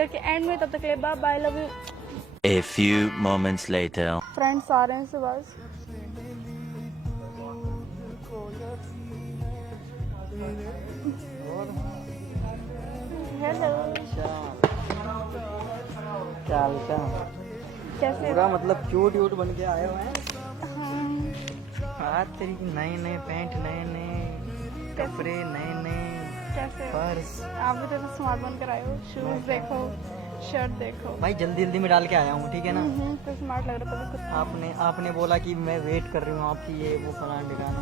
Video के and में। तब तक के लिए bye bye, love you. A few moments later. Friends आ रहे हैं सुबह। हेलो, क्या हाल चाल? कैसे? पूरा मतलब क्यूट व्यूट बन के आए हुए हैं। हाँ, आज तेरी नए नए पैंट, नए नए कपड़े, नए नए कैसे? पर्स। आप भी तो स्मार्ट बनकर आए हो। शूज देखो, शर्ट देखो। भाई जल्दी जल्दी में डाल के आया हूँ, ठीक है ना। तो स्मार्ट लग रहा था कुछ। आपने बोला कि मैं वेट कर रही हूँ आपकी, ये वो फलाना ठिकाना।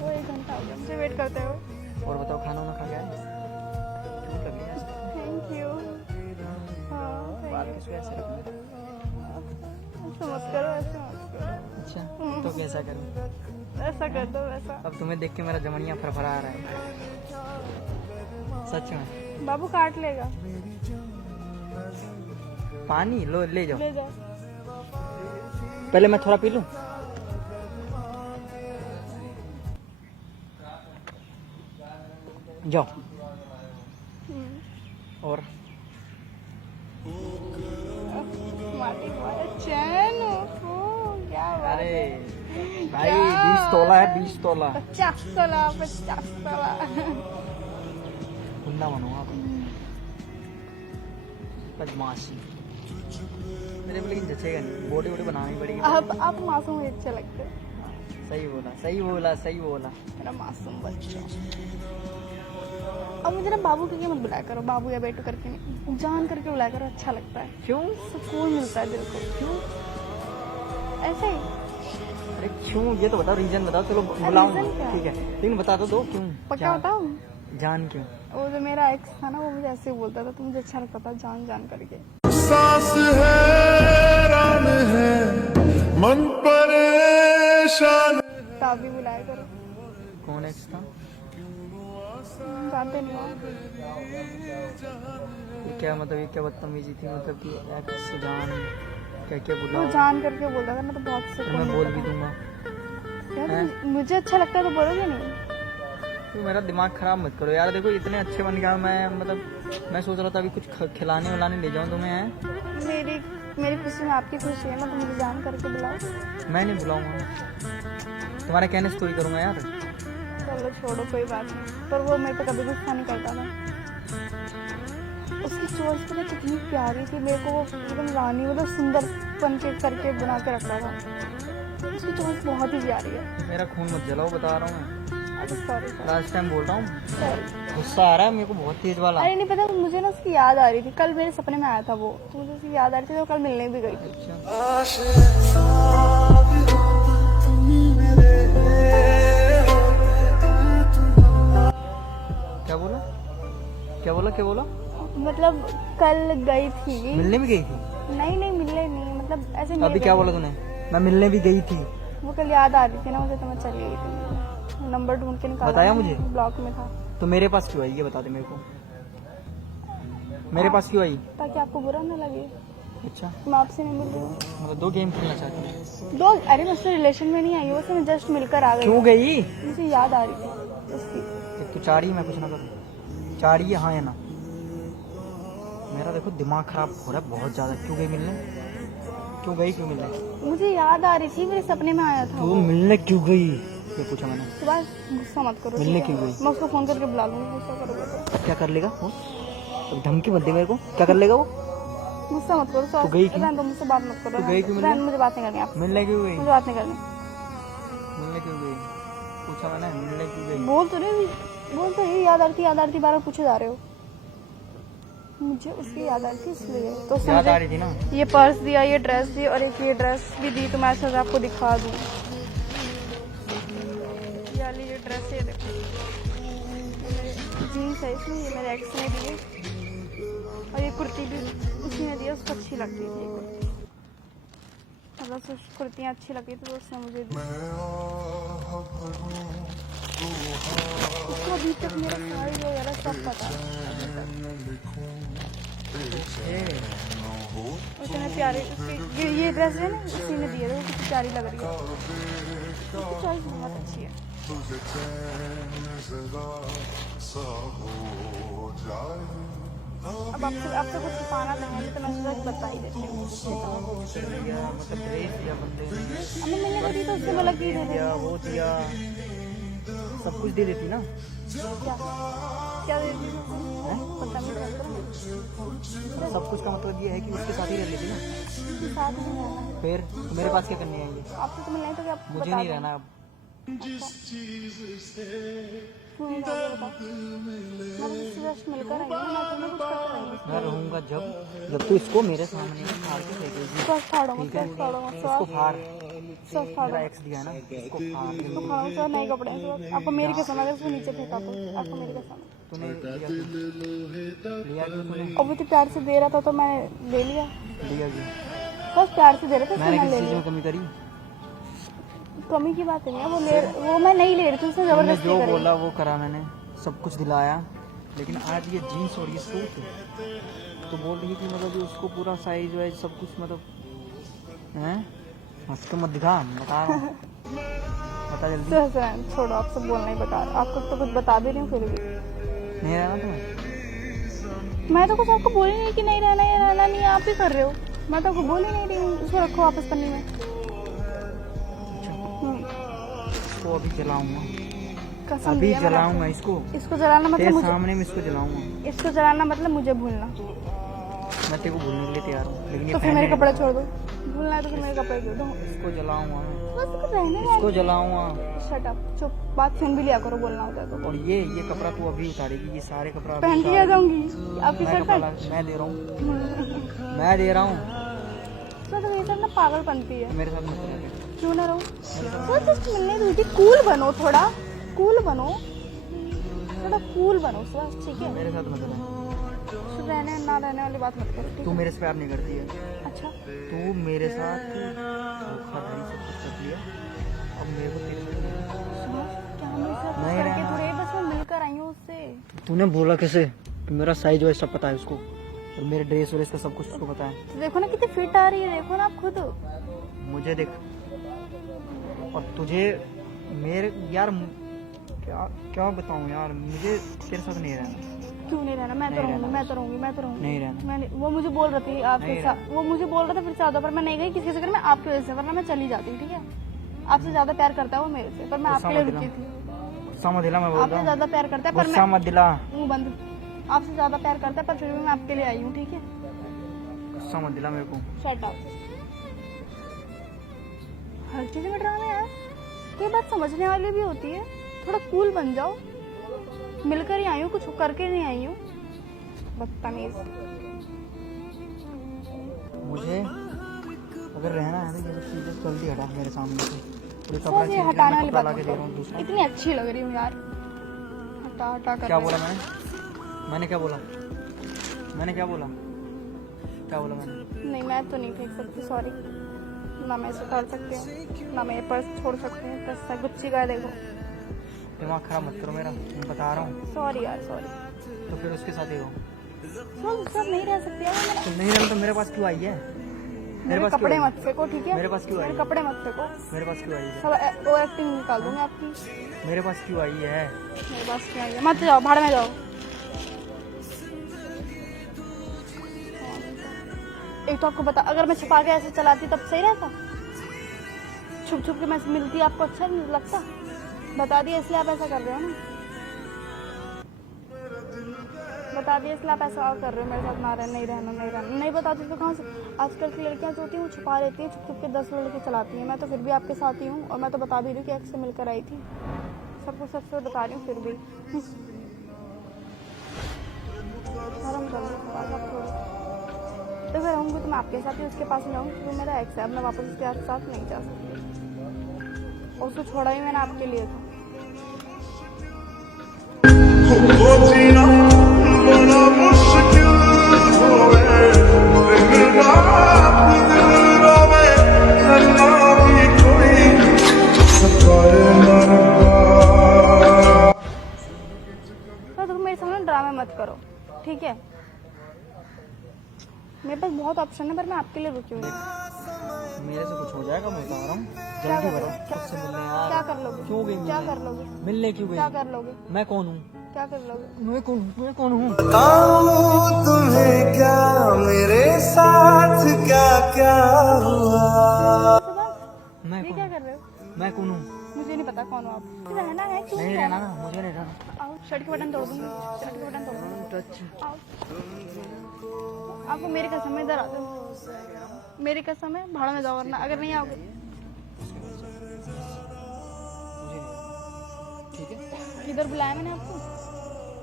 वो 1 घंटा हो गया मुझे वेट करते हो। और बताओ, खाना वाना खा गया? क्यों लग रही है? Thank you. बाल किस वजह से रखना? ऐसा मत करो, ऐसा मत करो। अच्छा, तो कैसा करूँ? ऐसा कर दो वैसा। अब तुम्हें देख के मेरा जमनिया फरफरा रहा है, सच में। बाबू काट लेगा। पानी लो, ले जाओ। ले जा। पहले मैं थोड़ा पी लूं। जाओ। और माटी वाला चैन हो, क्या बात अरे है। भाई, क्या? 20 तोला है, 20 तोला। 50 तोला, 50 तोला। गुंडा बनो आप, बदमाशी। मेरे को लेकिन जचेगा नहीं, बॉडी वॉडी बनानी पड़ेगी। आप मासूम ही अच्छे लगते हैं। सही बोला, सही बोला, सही बोला। मेरा मासूम बच्चा। अब मुझे ना बाबू करके मत बुलाया करो, बाबू या बेटू करके नहीं, जान करके बुलाया करो, अच्छा लगता है। क्यों? सुकून मिलता है दिल को। क्यों? ऐसे ही। अरे क्यों, ये तो बताओ, रीजन बताओ। चलो बुलाऊंगा, रीजन क्या? ठीक है, लेकिन बता तो दो क्यों। पक्का बताओ। जान क्यों? वो जो मेरा एक्स था ना, वो मुझे ऐसे ही बोलता था, तो मुझे अच्छा लगता था जान जान करके। सांस हैरान है, मन परेशान। तो आप भी बुलाया करो। कौन एक्स था? जानते नहीं हो? ये क्या मतलब, ये क्या बदतमीजी थी? मतलब कि एक्स जान क्या क्या वो बुलाओ? जान करके बोलता था ना, तो बहुत और सुकून मैं बोल भी मिलता दूंगा। था। यार, हैं? मुझे अच्छा लगता है तो बोलोगे नहीं? तो मेरा दिमाग खराब मत करो यार। देखो इतने अच्छे बन गया मैं, मतलब मैं सोच रहा था अभी कुछ खिलाने विलाने ले जाऊं तुम्हें। हैं? मेरी खुशी में आपकी खुशी है ना, तो मुझे जान करके बुलाओ। मैं नहीं बुलाऊंगा, तुम्हारे कहने से थोड़ी करूंगा यार। चलो छोड़ो, कोई बात नहीं। पर वो मेरे पे कभी गुस्सा नहीं करता था। उसकी चॉइस पता कितनी प्यारी थी, मेरे को वो एकदम रानी, मतलब सुंदर बन के करके बना के रखता था। उसकी चॉइस बहुत ही प्यारी है। मेरा खून मत जलाओ, बता रहा हूँ मैं। अच्छा सॉरी। लास्ट टाइम बोल रहा हूँ, सॉरी। गुस्सा आ रहा है मेरे को बहुत तेज वाला। अरे नहीं पता, मुझे ना उसकी याद आ रही थी। कल मेरे सपने में आया था वो, तो मुझे उसकी याद आ रही थी, तो कल मिलने भी गई थी। क्या बोला, क्या बोला, क्या बोला? मतलब कल गई थी। मिलने भी गई थी? नहीं नहीं, मिलने नहीं, मतलब ऐसे अभी क्या बोला तूने? मैं मिलने भी गई थी। वो कल याद आ रही थी ना मुझे, तो मैं चली गई थी। नंबर ढूंढ के निकाला, बताया मुझे? ब्लॉक में था। तो मेरे पास क्यों आई, ये बता दे मेरे को। मेरे पास क्यों आई? ताकि आपको बुरा ना लगे। अच्छा, मैं आपसे नहीं मिल रही हूँ। मतलब 2 गेम खेलना चाहती है? दो, अरे मैं उससे रिलेशन में नहीं आई हूँ, मैं जस्ट मिलकर आ गई। क्यों गई? मुझे याद आ रही थी उसकी। एक तो चारी, मैं कुछ ना करूँ। चारी है, हाँ या ना? मेरा देखो दिमाग खराब हो रहा है बहुत ज्यादा। क्यों गई मिलने? क्यों गई, क्यों मिलने? मुझे याद आ रही थी, मेरे सपने में आया था। तू मिलने क्यों गई, ये पूछा मैंने। सुबह गुस्सा मत करो। मिलने ठीक है? क्यों गई? मैं उसको फोन करके बुला लूंगी, गुस्सा करोगे तो। क्या कर लेगा वो? तो धमकी मत दे मेरे को, क्या कर लेगा वो? गुस्सा मत करो। तू गई क्यों? रहने दो, मुझसे बात मत करो। तू गई क्यों मिलने? रहने दो, मुझे बात नहीं करनी आपसे। मिलने क्यों गई? मुझे बात नहीं करनी। मिलने क्यों गई पूछा मैंने, मिलने क्यों गई? बोल तो नहीं, याद आ रही थी, बार पूछे जा रहे हो। मुझे उसकी याद आ रही थी इसलिए तो उसने याद आ मुझे रही थी ना? ये पर्स दिया, ये ड्रेस दी, और एक ये ड्रेस भी दी, तो मैं सोचा आपको दिखा दूँ। ये वाली जो ड्रेस है, ये देखो, जीन्स है इसमें, ये मेरे एक्स ने दी है। और ये कुर्ती भी उसी ने दी, उसको अच्छी लगती थी ये कुर्ती। मतलब उसको कुर्तियाँ अच्छी लगती थी, तो उसने मुझे दी। उसको अभी तक मेरा साइज वगैरह सब पता है। उसने प्यारे, ये ड्रेस है ना, उसी ने दी है, वो कितनी प्यारी लग रही है। उसकी चॉइस बहुत अच्छी है। अब आपसे कुछ छुपाना तो है नहीं, तो मैं सोचा कि बता ही देती हूँ। दिया मतलब ड्रेस दिया बंदे ने, अम्मी मैंने कभी तो उससे बोला कि दे दे। दिया वो दिया, सब कुछ दे देती ना। क्या क्या दे दी हैं? पता नहीं चलता। सब कुछ का मतलब ये है कि उसके साथ ही रह लेती ना। उसके साथ नहीं रहना है फिर मेरे पास क्या करने आई है? आपसे, तो मिलना है तो क्या मुझे नहीं रहना अब। क्यों नहीं रहोगे बताओ। मैं तो जस्ट मिलकर आई हूँ, मैं तुम्हें कुछ करके नहीं हूँ। मैं रहूंगा जब तू इसको मेरे सामने फाड़ के फेंकेगी। स्वास्थ्य फाड़ूंगा, ठीक है, स्वास्थ्य फाड़ूंगा, इसको फाड़। स्वास्थ्य मेरा फाड़ूंगा, एक्स दिया है ना, इसको फाड़। इसको फाड़ूंगा। स्वास्थ्य नए कपड़े हैं स्वास्थ्य। आपको मेरी कसम, अगर इसको नीचे फेंका तो आपको मेरी कसम। तूने लिया क्यों तूने? और वो तो प्यार से दे रहा था तो मैंने ले लिया। लिया क्यों? बस प्यार से दे रहा था इसलिए मैंने मैंने ले किसी चीज लिया। में कमी करी? कमी की बात नहीं है, वो मैं नहीं ले रही थी, उसने तूने जबरदस्ती जो करी। बोला वो करा मैंने, सब कुछ दिलाया। लेकिन आज ये जीन्स और ये सूट तो बोल रही है कि मतलब ये उसको पूरा साइज वाइज सब कुछ मतलब हैं। हंस के मत दिखा, बता रहा हूँ। बता जल्दी। छोड़ो, आपसे बोलना ही बता, आपको तो कुछ बता दे रही हूँ फिर भी। नहीं रहना तुम्हें? मैं तो कुछ आपको बोल ही नहीं कि नहीं रहना या रहना नहीं है, आप ही कर रहे हो। मैं तो आपको बोल ही नहीं रही हूँ। इसको रखो वापस पन्नी में। इसको अभी जलाऊंगा, कसम अभी दिया मैंने जलाऊंगा आपको। इसको। इसको जलाना मतलब तेरे मुझे, सामने में इसको जलाऊंगा। इसको जलाना मतलब मुझे भूलना। मैं तेरे को भूलने के लिए तैयार हूँ, लेकिन ये तो फिर पहनने मेरे नहीं कपड़े दूंगा। छोड़ दो। भूलना है तो फिर मेरे कपड़े छोड़ दो। इसको जलाऊंगा मैं, बस इसको रहने इसको जलाऊंगा। शट अप, चुप। बात सुन भी लिया करो, बोलना होता है तो। और ये कपड़ा तू अभी उतारेगी, ये सारे कपड़ा अभी पहन के आ उतार। जाऊंगी आपकी मैं शर्ट कपड़ा पहन। मैं दे रहा हूँ, मैं दे रहा हूँ। तो ये सब ना पागलपंती है। मेरे साथ मत रह। क्यों ना रहूं? सर जस्ट मिलने दीजिए, कूल बनो, थोड़ा कूल बनो, थोड़ा कूल बनो सर, ठीक है? मेरे साथ मत रह। सिर्फ रहने ना रहने वाली बात मत करो, ठीक तू है? मेरे से प्यार नहीं करती है। अच्छा, तू मेरे साथ धोखाधड़ी सब कुछ कर लिया, अब मेरे को तेरे से सुनो, क्या हम लोग सब नहीं करके रहना। थोड़े, बस मैं मिलकर आई हूँ उससे। तूने बोला कैसे कि मेरा साइज वाइज सब पता है उसको, और मेरे ड्रेस वरेस का सब कुछ उसको पता है। तो देखो ना कितनी फिट आ रही है, देखो ना आप खुद। मुझे देख, और तुझे मेरे यार क्या क्या बताऊं यार, मुझे तेरे साथ नहीं रहना। क्यों नहीं रहना? मैं तो नहीं रहूंगी, रहना। मैं तो रहूंगी, मैं तो रहूंगी। नहीं रहना। मैंने, वो मुझे बोल रही थी आपके नहीं साथ, वो मुझे बोल रहा था फिर ज्यादा, पर मैं नहीं गई किसी के चक्कर में, आपकी वजह से, वरना मैं चली जाती, ठीक है? आपसे ज्यादा प्यार करता है वो मेरे से, पर मैं आपके लिए रुकी थी। गुस्सा मत दिला, मैं बोल आपसे रहा हूँ। ज्यादा प्यार करता है पर गुस्सा मैं, मत दिला, मुंह बंद। आपसे ज्यादा प्यार करता है पर फिर भी मैं आपके लिए आई हूँ, ठीक है? गुस्सा मत दिला मेरे को। Shut up. हर चीज में ड्रामा यार, कोई बात समझने वाली भी होती है। थोड़ा कूल बन जाओ। मिलकर ही आई हूँ, कुछ करके नहीं आई हूँ। बदतमीज। मुझे अगर रहना है तो ये चीज़ें जल्दी हटा मेरे सामने से। पूरे कपड़ा सर ये चेंज हटाने करके वाली कपड़ा बात ला के मत दे रहा हूँ करो। दूसरा। इतनी अच्छी लग रही हूँ यार, हटा हटा कर क्या रहे बोला हो। मैंने क्या बोला? मैंने क्या बोला? क्या बोला मैंने? नहीं, मैं तो नहीं फेंक सकती, सॉरी। ना मैं इसे उतार सकती हूँ, ना मैं ये पर्स छोड़ सकती हूँ। पर्स सा गुच्ची का है, देखो। दिमाग खराब मत करो मेरा, मैं बता रहा हूँ। सॉरी यार, सॉरी। तो फिर उसके साथ ही रहो। सर नहीं रह सकती यार, मैं। तुम नहीं रहना तो मेरे पास क्यों आई है? मेरे पास क्यों कपड़े आई? मत फेंको, ठीक है? मेरे पास क्यों आई? मेरे कपड़े मत फेंको। मेरे पास क्यों आई है? सब वो एक्टिंग निकाल दूंगी आपकी। मेरे पास क्यों आई है? मेरे पास क्या है? मत जाओ, भाड़ में जाओ। एक तो आपको बता, अगर मैं छुपा के ऐसे चलाती तब सही रहता। छुप छुप के मैं मिलती, आपको अच्छा नहीं लगता? बता दिया इसलिए आप ऐसा कर रहे हो ना? बता दिया इसलिए आप ऐसा कर रहे हो मेरे साथ। ना रहना, नहीं रहना, नहीं रहना। नहीं बताती तो कहाँ से? आजकल की लड़कियां जो होती हैं वो छुपा लेती हैं, छुप छुप के 10 लड़के चलाती हैं। मैं तो फिर भी आपके साथ ही हूँ, और मैं तो बता भी रही हूँ कि एक्स से मिलकर आई थी। सब कुछ सबसे बता रही हूँ फिर भी। शर्म करो आप थोड़ा। तो अगर रहूँगी तो मैं आपके साथ ही उसके पास में जाऊँगी, क्योंकि मेरा एक्स है। अब मैं वापस उसके साथ नहीं जा सकती, और उसको छोड़ा ही मैंने आपके लिए था। जीना बड़ा मुश्किल होवे, दिन रात दिल रोवे, करना भी कोई सताए ना। तो तुम मेरे सामने ड्रामे मत करो, ठीक है? मेरे पास बहुत ऑप्शन है, पर मैं आपके लिए रुकी हुई हूँ। मेरे से कुछ हो जाएगा, मैं बता रहा हूँ। क्या जल्दी कर बताओ, लोगे? खुद से मिलने यार। क्या कर लोगे? क्यों गई क्या मिलने? कर लोगे? मिलने क्यों क्या गई? कर लोगे? मैं कौन हूँ? क्या कर लोगे? मैं कौन हूँ? बताऊं तुम्हें क्या मेरे साथ क्या क्या हुआ। सुभाष, मैं ये कौन क्या हूँ? कर रहे हो? मैं कौन हूँ? मुझे नहीं पता कौन हो आप। रहना है क्यों नहीं रहना ना, मुझे नहीं रहना। आओ, शर्ट के बटन तोड़ दूंगी, शर्ट के बटन तोड़ दूंगी। टच। आओ, आपको मेरी कसम है, इधर आ जाओ, मेरी कसम है, भाड़ में जाओ, वरना अगर नहीं आओगे मुझे नहीं, ठीक है? इधर बुलाया मैंने आपको।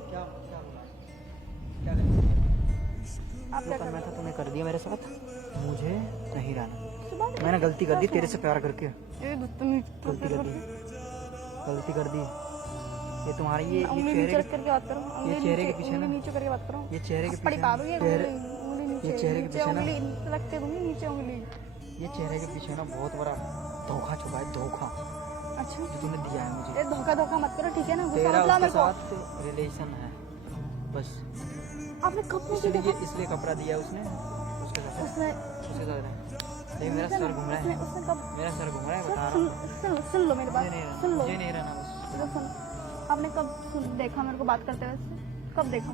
क्या क्या करें? आप जो क्या करना कर था तूने कर दिया मेरे साथ, मुझे नहीं रहना। सुबह मैंने गलती कर दी तेरे से प्यार करके, ये बदतमीज गलती कर दी, गलती कर दी। ये तुम्हारी ये उंगली नीचे चेहरे रख करके बात करो, उंगली चेहरे के नीचे- पीछे ना- उंगली नीचे करके बात करो। ये चेहरे के पड़ी पीछे पालू ये चेहरे उंगली नीचे, ये चेहरे के नीचे पीछे ना- उंगली रख के दूंगी, नीचे उंगली। ये चेहरे के पीछे ना बहुत बड़ा धोखा छुपा है, धोखा अच्छा, जो तूने दिया है मुझे। ये धोखा धोखा मत करो, ठीक है ना? गुस्सा तेरा मत लाओ उसके मेरे को। साथ रिलेशन है बस, आपने कब मुझे देखा? इसलिए कपड़ा दिया उसने उसके साथ उसने उसके साथ रहे। लेकिन मेरा सर घूम रहा है, उसने कब मेरा सर घूम रहा है, बता रहा सुन हूँ। सुन लो मेरी बात, मुझे नहीं रहना, सुन लो, मुझे नहीं रहना बस। इधर सुनो। आपने कब देखा मेरे को बात करते हुए? कब देखा?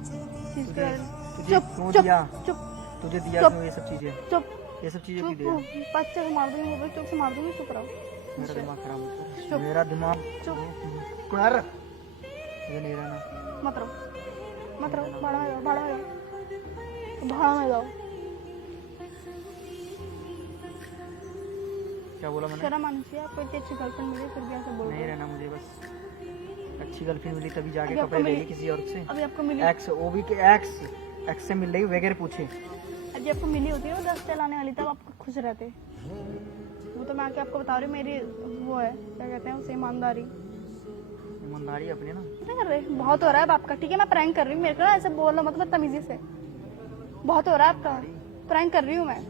चीज के बारे में? तुझे चुप क्यों चुप दिया? चुप तुझे दिया चुप। क्यों ये सब चीजें? चुप ये सब चीजें क्यों चुप दिया? बच्चे को मार दूंगी, मोबाइल चुप से मार दूंगी, चुप रहो। मेरा दिमाग खराब मत कर, चुप। मेरा दिमाग चुप कर। मुझे नहीं रहना। मत रहो, मत रहो, भाड़ा में जाओ, भाड़ा में जाओ, भाड़ा में जाओ। क्या बोला मैंने? शर्म आनी चाहिए आपको, इतनी अच्छी गर्लफ्रेंड मिली फिर भी ऐसे बोल रहे नहीं हो। रहना मुझे बस। अच्छी गर्लफ्रेंड मिली तभी जाके अभी आपको कपड़े ले मिली- ली किसी और से। अभी आपको मिली, एक्स वो भी के एक्स एक्स से मिल रही वगैरह पूछे। अभी आपको मिली होती है वो 10 चलाने वाली, तब आप खुश रहते। वो तो मैं आके आपको बता रही हूँ, मेरी वो है, क्या कहते हैं उसे, ईमानदारी। ईमानदारी अपनी ना। क्या कर रहे हैं? बहुत हो रहा है अब आपका, ठीक है? मैं प्रैंक कर रही हूँ, मेरे को ना ऐसे बोलना मत बदतमीजी से। बहुत हो रहा है आपका, प्रैंक कर रही हूँ मैं।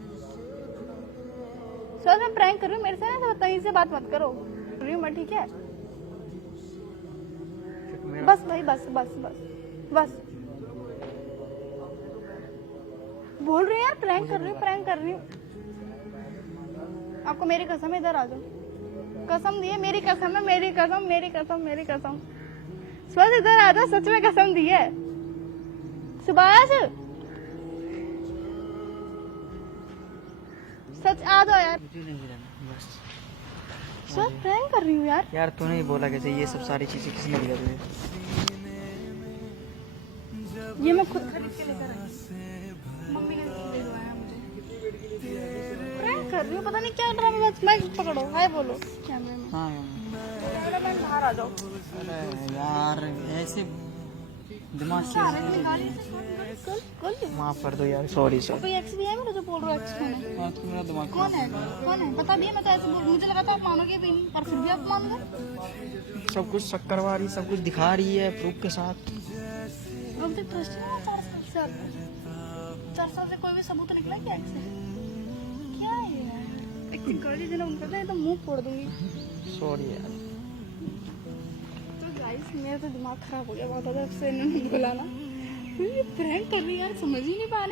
सर मैं प्रैंक कर रही हूँ, मेरे से ना ऐसे बदतमीजी से बात मत करो। कर रही हूँ मैं, ठीक है? फिर मेरा बस भाई, बस बस बस बस बोल रही हूँ यार, प्रैंक कर रही हूँ, प्रैंक कर रही हूँ। आपको मेरी कसम है, इधर आ जाओ। कसम दी है, मेरी कसम है, मेरी कसम, मेरी कसम, मेरी कसम। सुभाष इधर आ जाओ, सच में कसम दी है। सुभाष सच आ जाओ यार। मुझे नहीं रहना बस। सुभाष प्रैंक कर रही हूँ यार। यार तूने ही बोला कैसे ये सब सारी चीजें किसने दिया तुझे? ये मैं खुद खरीद के लेकर आई। मम्मी ने दे दिलवाया मुझे। प्रैंक कर रही हूँ, पता नहीं क्या ड्रामा। बस माइक पकड़ो, हाय बोलो कैमरे में। हाँ कैमरामैन बाहर आ जाओ। अरे यार ऐसे दिमाग से माफ कर दो यार, सॉरी सर। कोई एक्स भी है मेरा जो बोल रहा है एक्स कौन है? मेरा दिमाग कौन है? कौन है? बता दिया, मैं तो ऐसे बोल, मुझे लगा था आप मानोगे भी नहीं, पर फिर भी आप मान गए। सब कुछ शक करवा रही, सब कुछ दिखा रही है प्रूफ के साथ। अब तक ट्रस्ट नहीं हुआ 4 साल से। 4 साल से कोई भी सबूत निकला क्या एक्स से? क्या है ये? एक दिन कर दीजिए ना, उनका तो मुंह फोड़ दूंगी। सॉरी यार। तो गाइस मेरा तो दिमाग खराब हो गया बहुत ज्यादा, जब से इन्होंने बोला ना। ये प्रैंक कर रही है यार, समझ ही नहीं पा रहे।